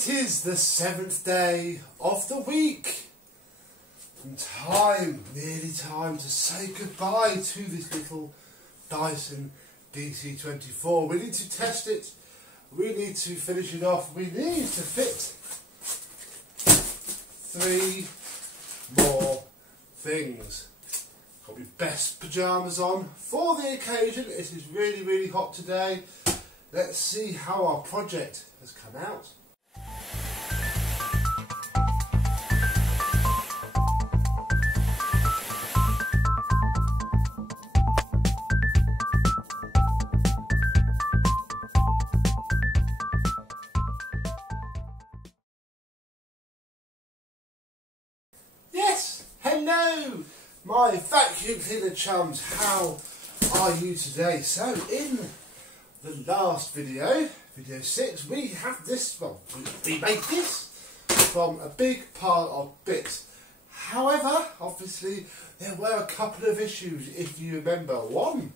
It is the 7th day of the week, and nearly time to say goodbye to this little Dyson DC24. We need to test it, we need to finish it off, we need to fit 3 more things. Got my best pyjamas on for the occasion. It is really hot today. Let's see how our project has come out. Yes, hello my vacuum cleaner chums, how are you today? So in the last video, video 6, we have this, well, we made this from a big pile of bits. However, obviously there were a couple of issues, if you remember. One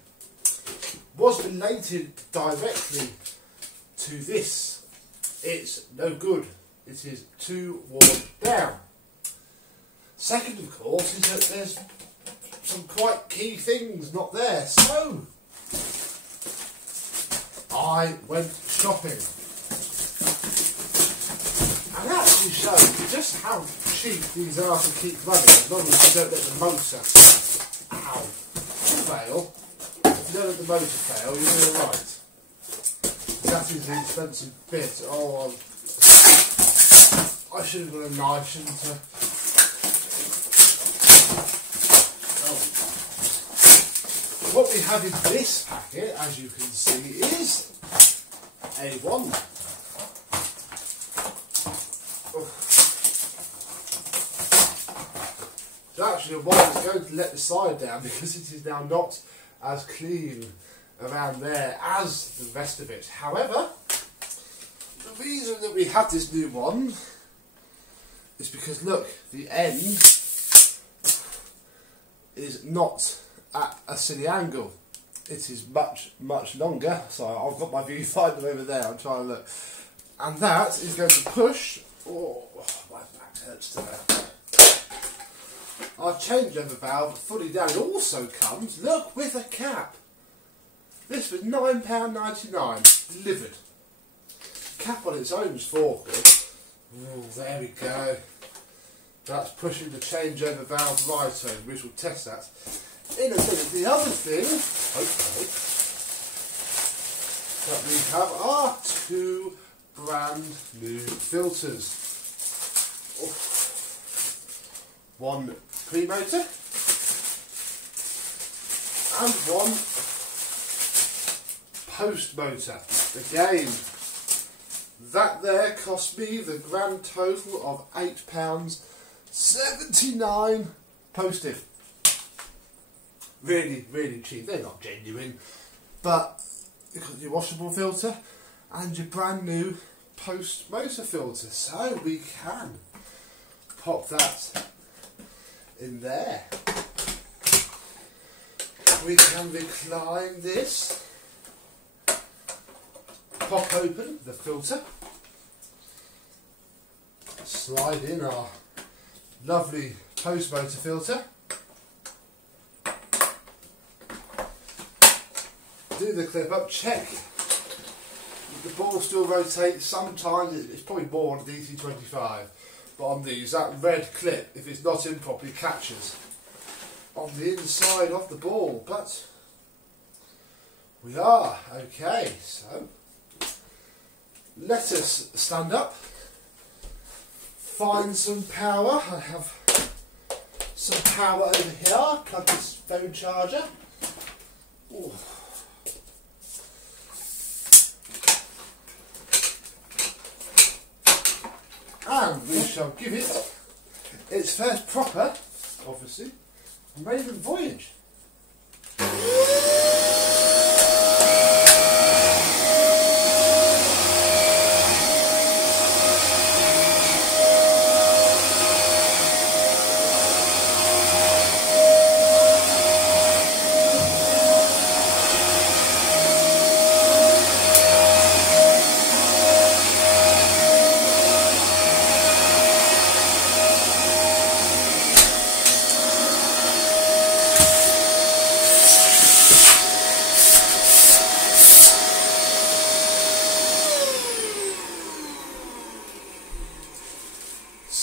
was related directly to this. It's no good, it is too worn down. Second, of course, is that there's some quite key things not there. So I went shopping and actually showed just how cheap these are to keep running, as long as you don't let the motor fail. If you don't let the motor fail, you're doing alright. That is the expensive bit. Oh, I should have got a knife, shouldn't I? What we have in this packet, as you can see, is a wand. It's actually a wand that's going to let the side down because it is now not as clean around there as the rest of it. However, the reason that we have this new wand is because, look, the end is not at a silly angle. It is much longer. So I've got my viewfinder over there, I'm trying to look, and that is going to push. Oh, my back hurts today. Our changeover valve fully down. It also comes, look, with a cap. This was £9.99 delivered. Cap on its own is £4. Oh, there we go. That's pushing the changeover valve right over. We shall test that in a minute. The other thing, hopefully, that we have are 2 brand new filters. Oh. One pre-motor and one post-motor. Again, that there cost me the grand total of £8.79 posted. Really cheap. They're not genuine, but you've got your washable filter and your brand new post motor filter, so we can pop that in there. We can recline this, pop open the filter, slide in our lovely post motor filter, do the clip up, check the ball still rotates. Sometimes it's probably more on the DC25, but on these, that red clip, if it's not in properly, catches on the inside of the ball. But we are okay, so let us stand up, find some power. I have some power over here, plug this phone charger. Ooh. And we shall give it its first proper, obviously, maiden voyage.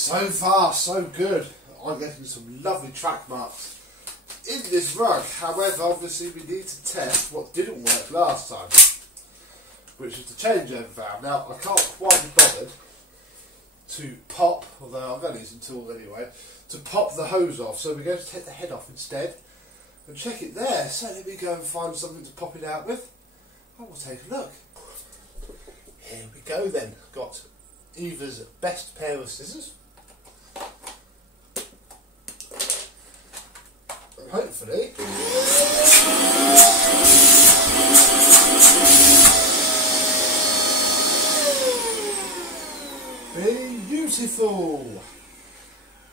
So far, so good. I'm getting some lovely track marks in this rug. However, obviously we need to test what didn't work last time, which is the changeover valve. Now, I can't quite be bothered to pop, although I'm going to use some tools anyway, to pop the hose off. So we're going to take the head off instead and check it there. So let me go and find something to pop it out with. I will take a look. Here we go then. Got Eva's best pair of scissors. And hopefully beautiful.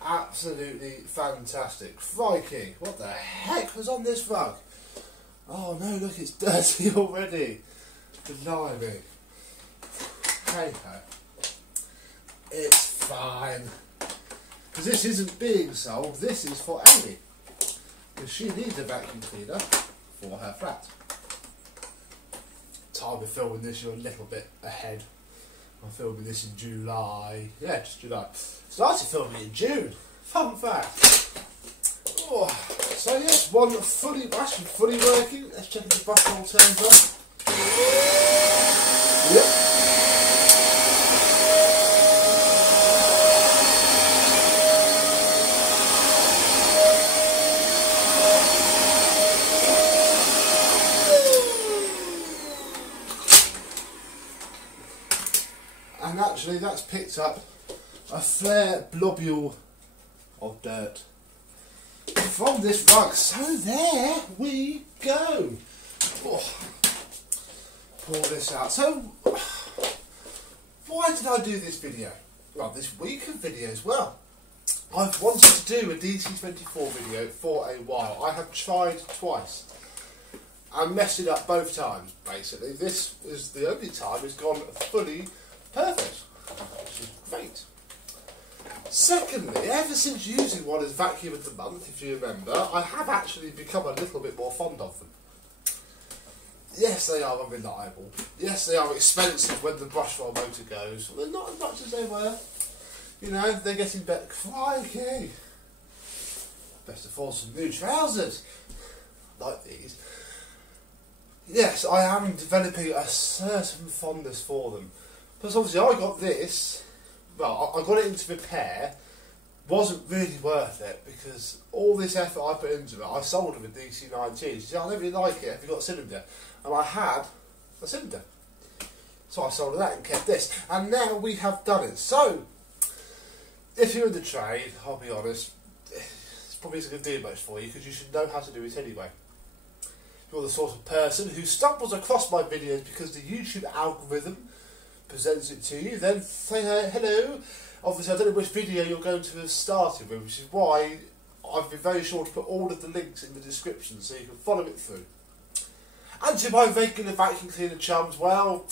Absolutely fantastic. Crikey, what the heck was on this rug? Oh no, look, it's dirty already. Blimey. Hey ho. It's fine. Because this isn't being sold, this is for Amy. Because she needs a vacuum cleaner for her flat. Time of filming this, you're a little bit ahead. I'm filming this in July. Yeah, just July. Started filming it in June. Fun fact. Oh, so yes, one fully working. Let's check if the brush roll turns on. Yep. And actually that's picked up a fair globule of dirt from this rug. So there we go. Oh, pour this out. So why did I do this video? Well, this week of videos, well, I've wanted to do a DC24 video for a while. I have tried twice and messed it up both times, basically. This is the only time it's gone fully perfect, which is great. Secondly, ever since using one as vacuum of the month, if you remember, I have actually become a little bit more fond of them. Yes, they are unreliable. Yes, they are expensive when the brush roll motor goes. Well, they're not as much as they were. You know, they're getting better. Crikey! Best afford some new trousers like these. Yes, I am developing a certain fondness for them. Because obviously I got this, well, I got it into repair, wasn't really worth it because all this effort I put into it, I sold it with DC19. She said, I don't really like it, have you got a cylinder? And I had a cylinder. So I sold that and kept this. And now we have done it. So, if you're in the trade, I'll be honest, it's probably isn't going to do much for you because you should know how to do it anyway. If you're the sort of person who stumbles across my videos because the YouTube algorithm presents it to you, then say hello. Obviously I don't know which video you're going to have started with, which is why I've been very sure to put all of the links in the description so you can follow it through. And to my regular vacuum cleaner chums, well,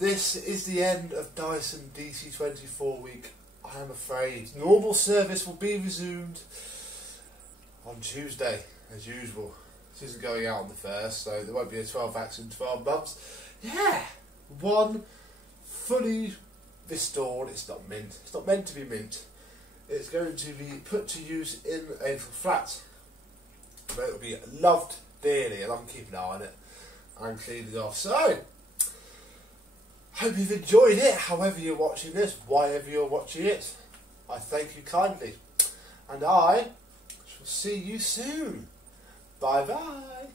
this is the end of Dyson DC24 week, I am afraid. Normal service will be resumed on Tuesday, as usual. This isn't going out on the 1st, so there won't be a 12 vacs in 12 months. Yeah, one fully restored. It's not mint. It's not meant to be mint. It's going to be put to use in a flat where it will be loved dearly, and I can keep an eye on it and clean it off. So, hope you've enjoyed it, however you're watching this, wherever you're watching it. I thank you kindly, and I shall see you soon. Bye bye.